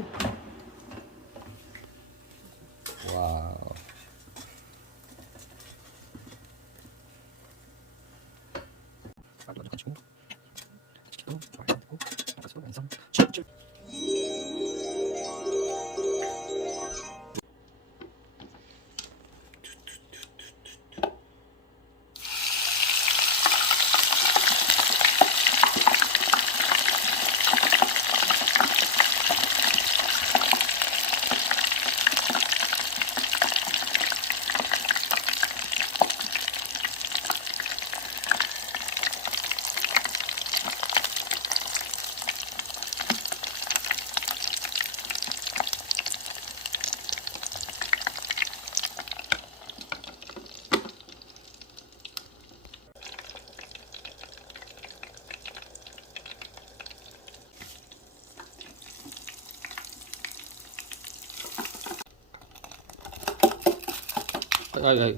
있는데. 와. 아이 아이.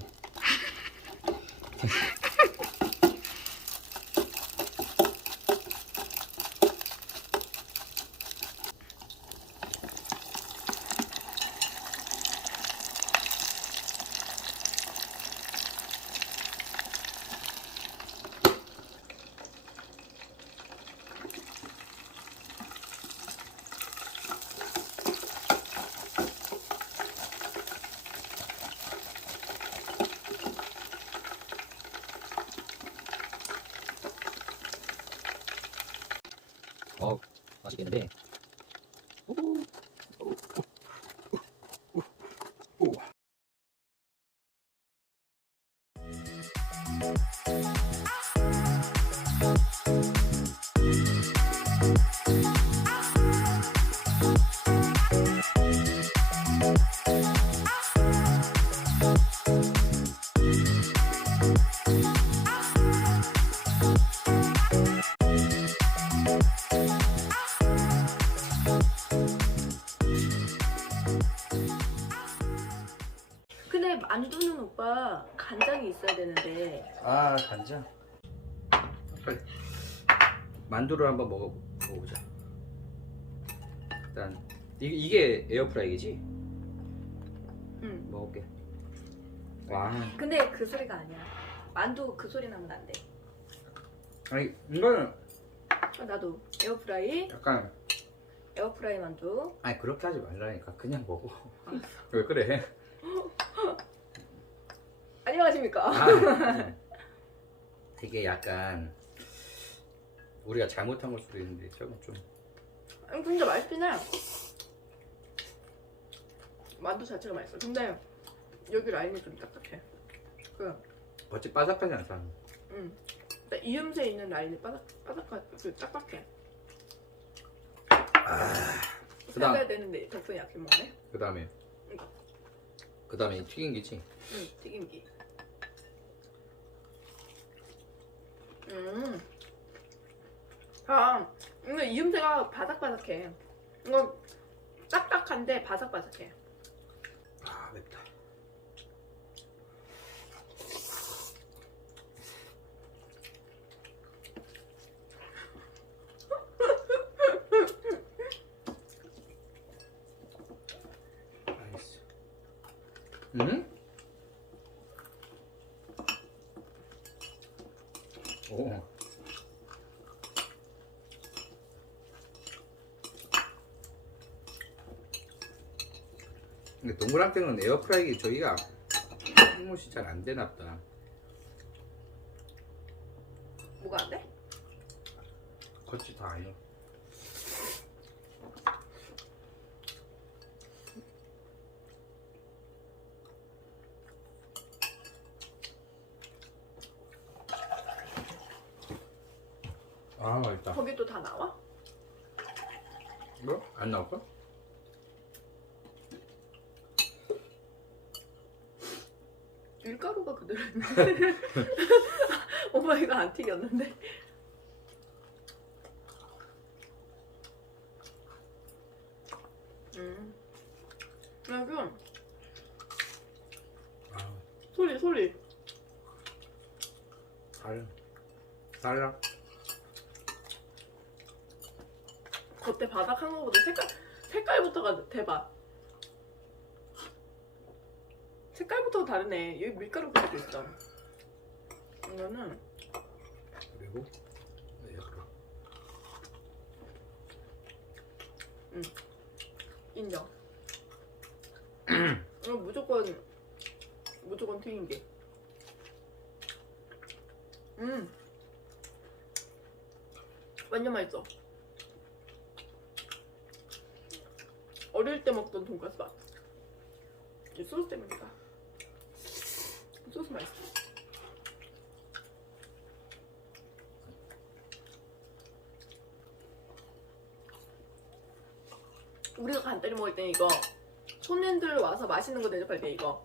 어 맛있겠는데. 근데 만두는 오빠 간장이 있어야 되는데. 아 간장. 빨리. 만두를 한번 먹어 먹어보자. 일단 이, 이게 에어프라이기지? 응. 먹을게. 와. 근데 그 소리가 아니야. 만두 그 소리 나면 안 돼. 아니 이거는 어, 나도 에어프라이, 약간 에어프라이 만두. 아니 그렇게 하지 말라니까 그냥 먹어. 왜 그래? 안녕하십니까? 아, 되게 약간 우리가 잘못한 걸 수도 있는데 저건 좀 아니, 근데 맛있긴 해. 만두 자체가 맛있어. 근데 여기 라인이 좀 딱딱해. 그, 어찌 바삭하지 않잖아. 음. 근데 이음새 있는 라인이 바삭, 바삭하, 그 딱딱해. 그다음. 살려야 되는데 덕분에 약해 먹네. 그 다음에 그 다음에 이 튀김기지. 응, 튀김기. 음. 아, 근데 이음새가 바삭바삭해. 이거 딱딱한데 바삭바삭해. 아 맵다. 나이스. 응? 오. 근데 동그랑땡은 에어프라이기 저희가 흰옷이 잘 안 되나 보다. 뭐가 안 돼? 겉이 다 아니야. 아 맛있다. 거기 또 다 나와? 뭐? 안 나올까? 밀가루가 그대로 있네. 오빠 이거 안 튀겼는데? 음. 여기 아, 소리 소리. 달. 달라. 겉에 바삭한 거보다 색깔 색깔부터가 대박. 색깔부터가 다르네. 여기 밀가루 그려져 있어. 이거는 그리고 네, 약간 인정. 이거 무조건 무조건 튀긴 게. 음. 완전 맛있어. 어릴 때 먹던 돈까스 맛. 이 소스 때문이다. 소스 맛있어. 우리가 간단히 먹을 때 이거 손님들 와서 맛있는 거 대접할 때 이거